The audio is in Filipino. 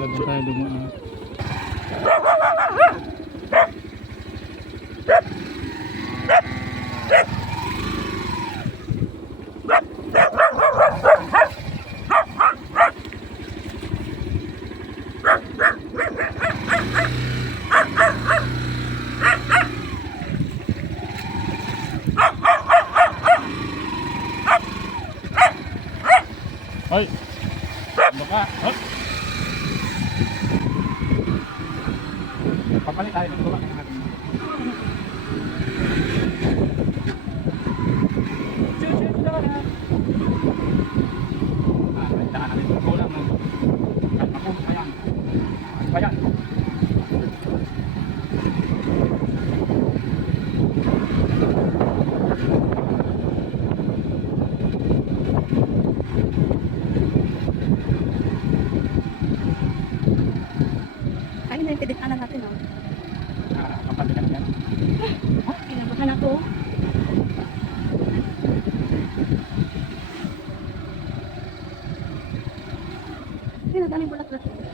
doon tayo dumaan. Hoy! Baka! Hop! Papalit tayo ng tulak ng ating Ah, may daan natin sa kulang ng Ako, ayan. Pinagkanan natin, oh. Ah, kapalit ka na yan. Ah, kinabahan ako. Daming bulaklak.